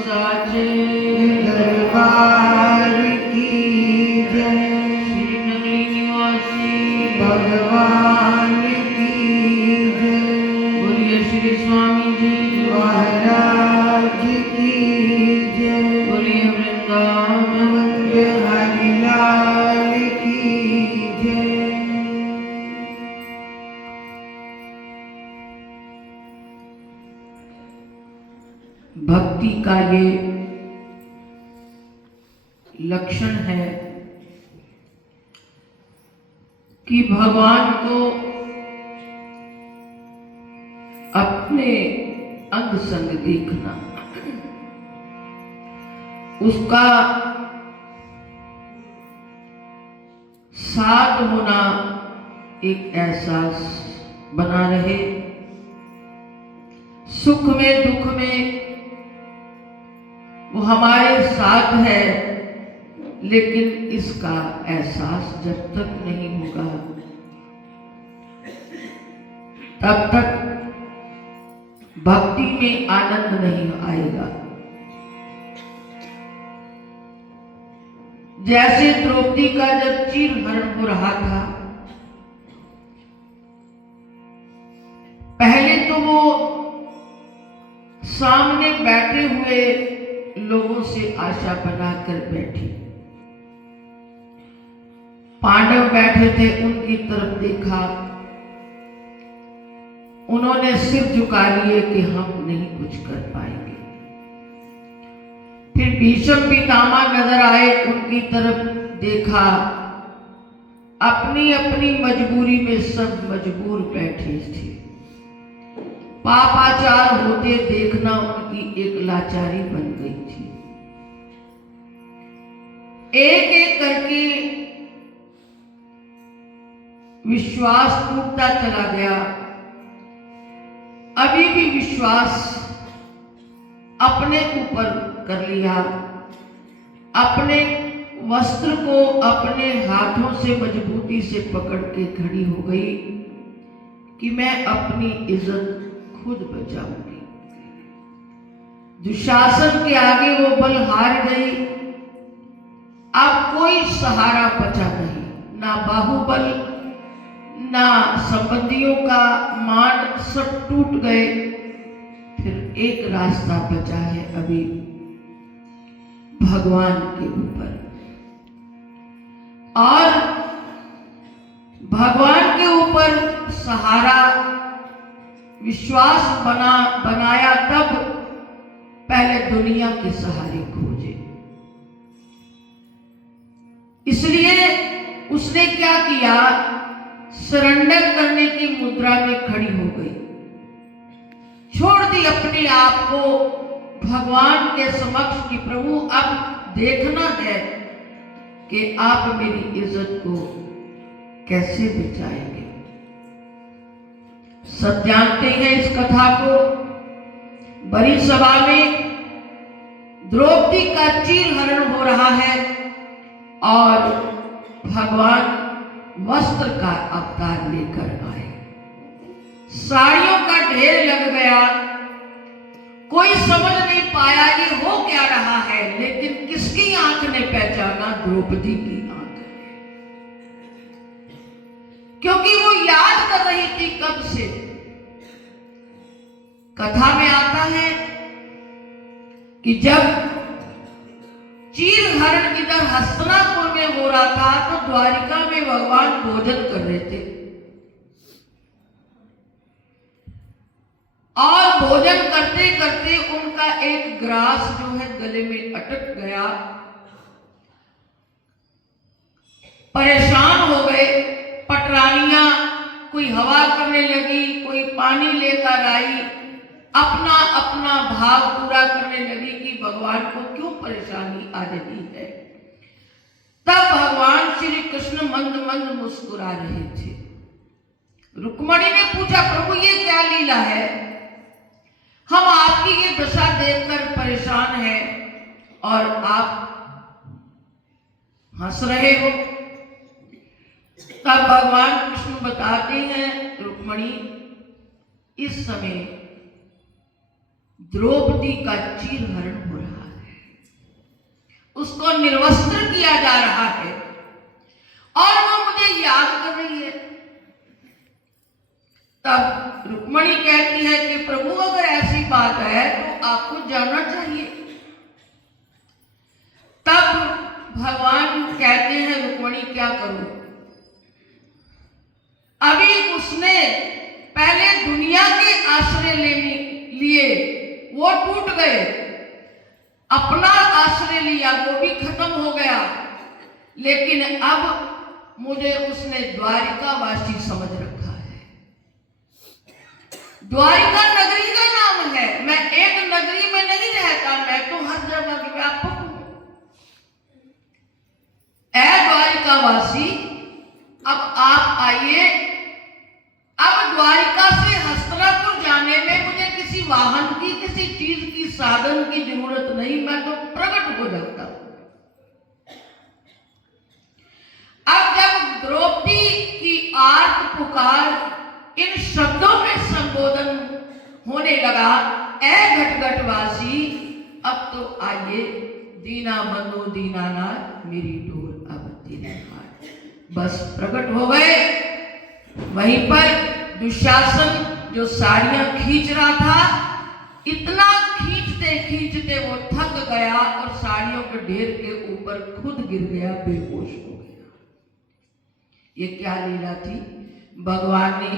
साचे दरबार की जय। श्री नगरी निवासी भगवान की जय। बोलिए श्री स्वामी जी महाराज की जय। बोलिए वृंदावन हरिलाल की जय। भक्ति का ये लक्षण है कि भगवान को अपने अंग संग देखना, उसका साथ होना एक एहसास बना रहे। सुख में दुख में वो हमारे साथ है, लेकिन इसका एहसास जब तक नहीं होगा तब तक भक्ति में आनंद नहीं आएगा। जैसे द्रौपदी का जब चीरहरण हो रहा था, पहले तो वो सामने बैठे हुए लोगों से आशा बनाकर बैठी। पांडव बैठे थे, उनकी तरफ देखा, उन्होंने सिर झुका लिए कि हम नहीं कुछ कर पाएंगे। फिर भीष्म पितामह नजर आए, उनकी तरफ देखा, अपनी अपनी मजबूरी में सब मजबूर बैठे थे। पापाचार होते देखना उनकी एक लाचारी बन गई थी। एक एक करके विश्वास टूटता चला गया। अभी भी विश्वास अपने ऊपर कर लिया, अपने वस्त्र को अपने हाथों से मजबूती से पकड़ के खड़ी हो गई कि मैं अपनी इज्जत खुद बचाऊंगी। दुशासन के आगे वो बल हार गई। अब कोई सहारा बचा नहीं, ना बाहुबल ना संबंधियों का मान, सब टूट गए। फिर एक रास्ता बचा है अभी, भगवान के ऊपर। और भगवान के ऊपर सहारा विश्वास बनाया तब पहले दुनिया के सहारे खोजे। इसलिए उसने क्या किया, सरेंडर करने की मुद्रा में खड़ी हो गई, छोड़ दी अपने आप को भगवान के समक्ष कि प्रभु अब देखना है कि आप मेरी इज्जत को कैसे बचाएंगे। सब जानते हैं इस कथा को। बड़ी सभा में द्रौपदी का चीरहरण हो रहा है और भगवान वस्त्र का अवतार लेकर आए। साड़ियों का ढेर लग गया, कोई समझ नहीं पाया ये हो क्या रहा है। लेकिन किसकी आंख ने पहचाना? द्रौपदी की आंख ने, क्योंकि वो याद कर रही थी कब से। कथा में आता है कि जब चीरहरण इधर हस्तिनापुर में हो रहा था तो द्वारिका में भगवान भोजन कर रहे थे, और भोजन करते करते उनका एक ग्रास जो है गले में अटक गया। परेशान हो गए। पटरानियां कोई हवा करने लगी, कोई पानी लेकर आई, अपना अपना भाव पूरा करने लगी कि भगवान को क्यों परेशानी आ रही है। तब भगवान श्री कृष्ण मंद मंद मुस्कुरा रहे थे। रुक्मणी ने पूछा, प्रभु ये क्या लीला है? हम आपकी ये दशा देखकर परेशान हैं और आप हंस रहे हो। तब भगवान कृष्ण बताते हैं, रुक्मणी इस समय द्रौपदी का चीरहरण हो रहा है, उसको निर्वस्त्र किया जा रहा है और वो मुझे याद कर रही है। तब रुक्मणी कहती है कि प्रभु अगर ऐसी बात है तो आपको जाना चाहिए। तब भगवान कहते हैं रुक्मणी क्या करूं? अभी उसने पहले दुनिया के आश्रय लेने लिए वो टूट गए, अपना आश्रय लिया वो भी खत्म हो गया, लेकिन अब मुझे उसने द्वारिकावासी समझ रखा है। द्वारिका नगरी का नाम है, मैं एक नगरी में नहीं रहता, मैं तो हर जगह व्यापक हूं। ऐ द्वारिकावासी, अब आप आइए। अब द्वारिका से हस्तिनापुर जाने में मुझे किसी वाहन की, किसी चीज की, साधन की जरूरत नहीं, मैं तो प्रकट हो जाता हूं। अब जब द्रौपदी की आर्त पुकार इन शब्दों में संबोधन होने लगा, ऐ घटघटवासी, अब तो आइए, दीना बंधु दीनानाथ, मेरी डोर अब तेरे हाथ। बस प्रकट हो गए। वहीं पर दुशासन जो साड़ियां खींच रहा था, इतना खींचते खींचते वो थक गया और साड़ियों के ढेर के ऊपर खुद गिर गया, बेहोश हो गया। ये क्या लीला थी? भगवान ने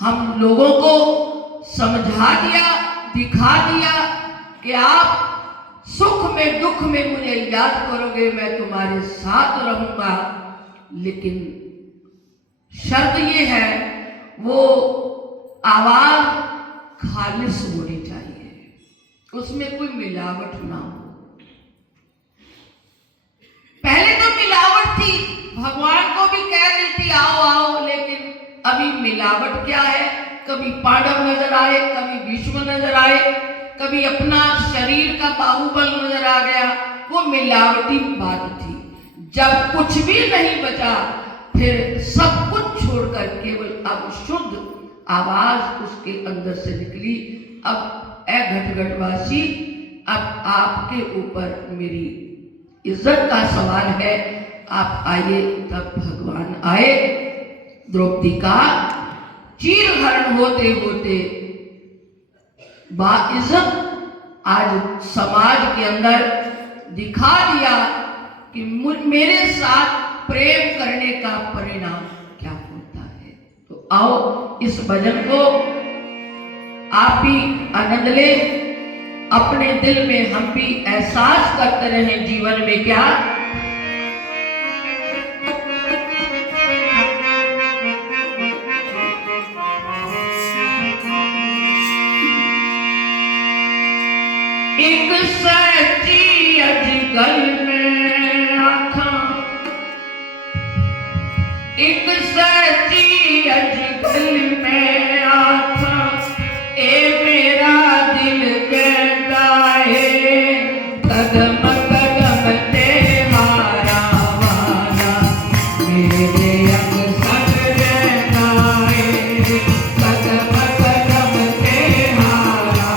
हम लोगों को समझा दिया, दिखा दिया कि आप सुख में दुख में मुझे याद करोगे, मैं तुम्हारे साथ रहूंगा, लेकिन शर्त ये है वो आवाज खालिस होनी चाहिए, उसमें कोई मिलावट ना हो। पहले तो मिलावट थी, भगवान को भी कह रही थी आओ आओ, लेकिन अभी मिलावट क्या है? कभी पांडव नजर आए, कभी भीष्म नजर आए, कभी अपना शरीर का बाहुबल नजर आ गया, वो मिलावटी बात थी। जब कुछ भी नहीं बचा, फिर सब कुछ छोड़कर केवल अब शुद्ध आवाज उसके अंदर से निकली, अब ऐ घटघटवासी, अब आपके ऊपर मेरी इज्जत का सवाल है, आप आइए। तब भगवान आए। द्रौपदी का चीरहरण होते होते बाइज्जत आज समाज के अंदर दिखा दिया कि मेरे साथ प्रेम करने का परिणाम क्या होता है। तो आओ इस भजन को आप भी आनंद ले, अपने दिल में हम भी एहसास करते रहे जीवन में क्या एक सच्ची अजगल में आँखा, एक सच्ची अजगल में आँखा, ए मेरा दिल कहता है कदम कदम तेरा वाला, मेरे अंग संग रहता है कदम कदम तेरा वाला।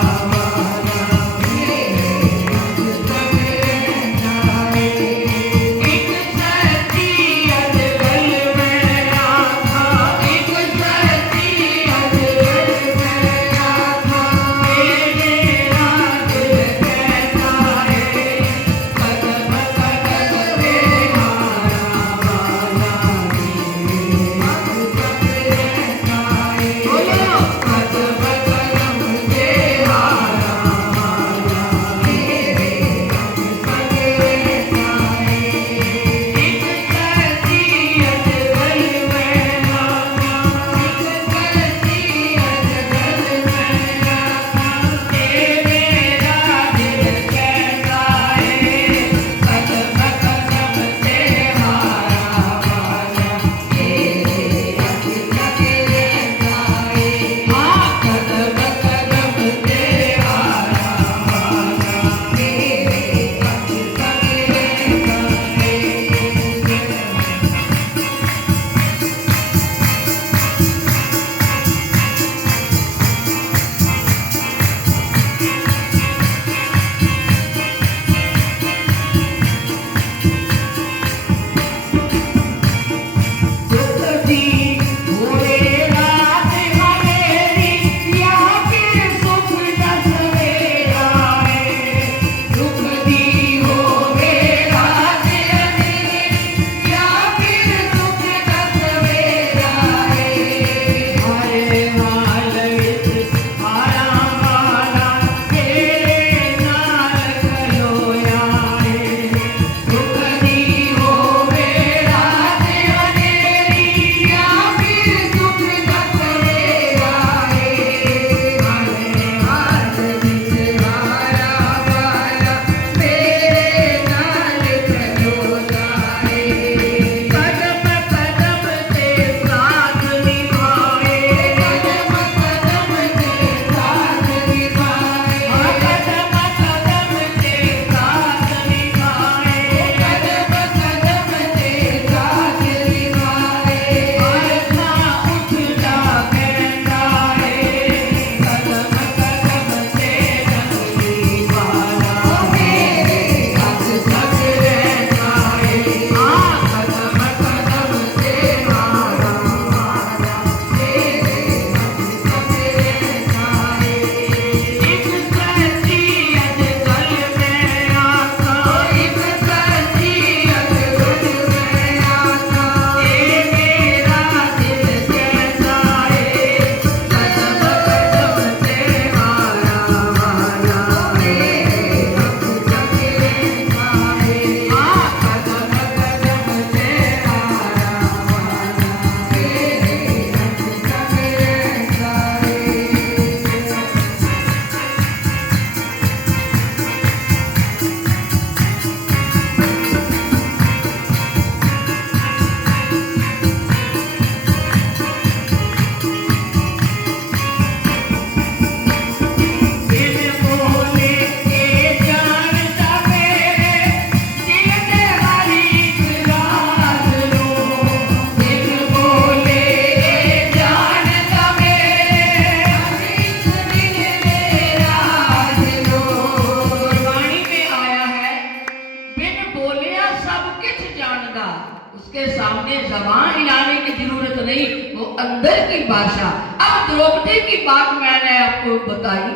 जबान हिलाने की जरूरत नहीं, वो अंदर की भाषा। अब द्रौपदी की बात मैंने आपको बताई।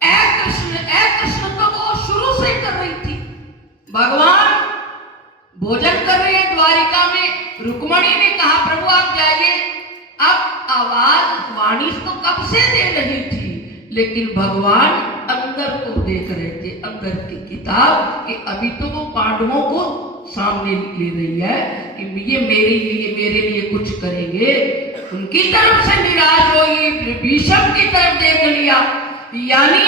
ए कृष्ण तो वो शुरू से कर रही थी। भगवान भोजन कर रहे हैं द्वारिका में, रुक्मणी ने कहा प्रभु आप जाइए। अब आवाज वाणी तो कब से दे रही थी, लेकिन भगवान अंदर को देख रहे थे, अंदर की किताब, कि अभी तो वो पांडवों को सामने ले रही है कि ये मेरे लिए कुछ करेंगे। उनकी तरफ से निराश होगी, भीष्म की तरफ देख लिया। यानी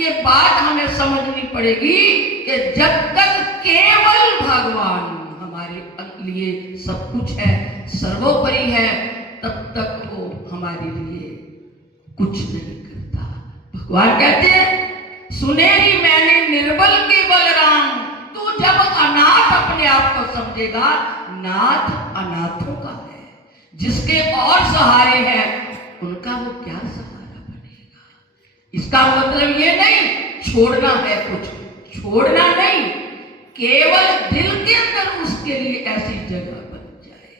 ये बात हमें समझनी पड़ेगी कि जब तक केवल भगवान हमारे लिए सब कुछ है, सर्वोपरि है, तब तक वो हमारे लिए कुछ नहीं करता। भगवान कहते हैं सुनेरी मैंने निर्बल के बलराम, तू जब अनाथ अपने आप को समझेगा, नाथ अनाथों का है, जिसके और सहारे हैं उनका वो क्या सहारा बनेगा। इसका मतलब ये नहीं छोड़ना है, कुछ छोड़ना नहीं, केवल दिल के अंदर उसके लिए ऐसी जगह बन जाए,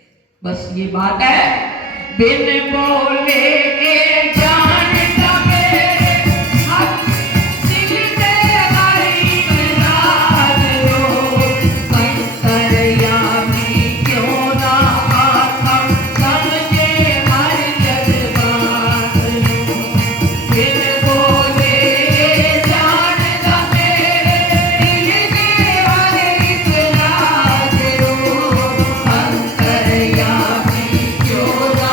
बस ये बात है। बिन बोले के जान दबे, हम दिल से हरी राज लो, अंतर्यामी क्यों ना आत्मा समझे हर जज्बात लो। बिन बोले जान दबे, दिल से हरी राज लो, अंतर्यामी क्यों ना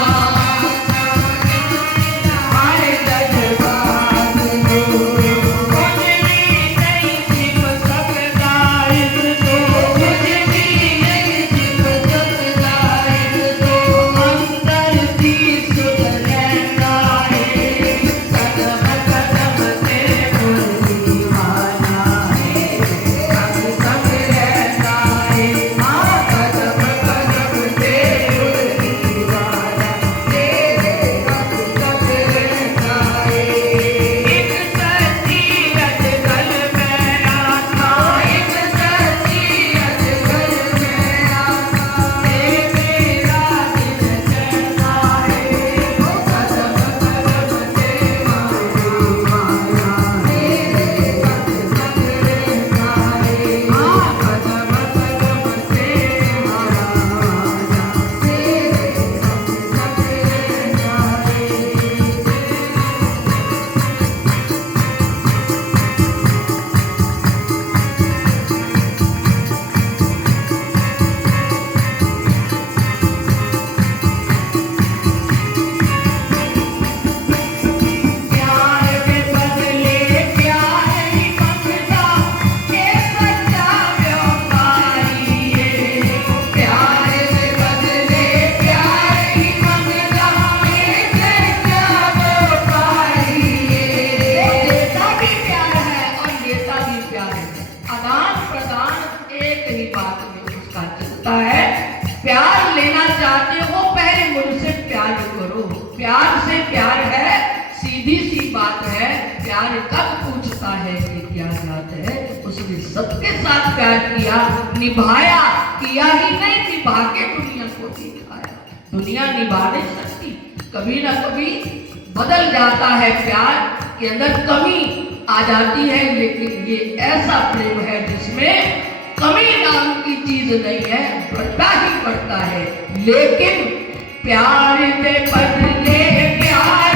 प्यार से प्यार है, सीधी सी बात है। प्यार कब पूछता है कि क्या बात है, उसने सबके साथ प्यार किया, निभाया, किया ही नहीं, निभा के दुनिया को दिखाया। दुनिया निभा नहीं सकती, कभी ना कभी बदल जाता है, प्यार के अंदर कमी आ जाती है, लेकिन ये ऐसा प्रेम है जिसमें कमी नाम की चीज नहीं है, बढ़ता ही बढ़ता है। लेकिन प्यार दे बदले प्यार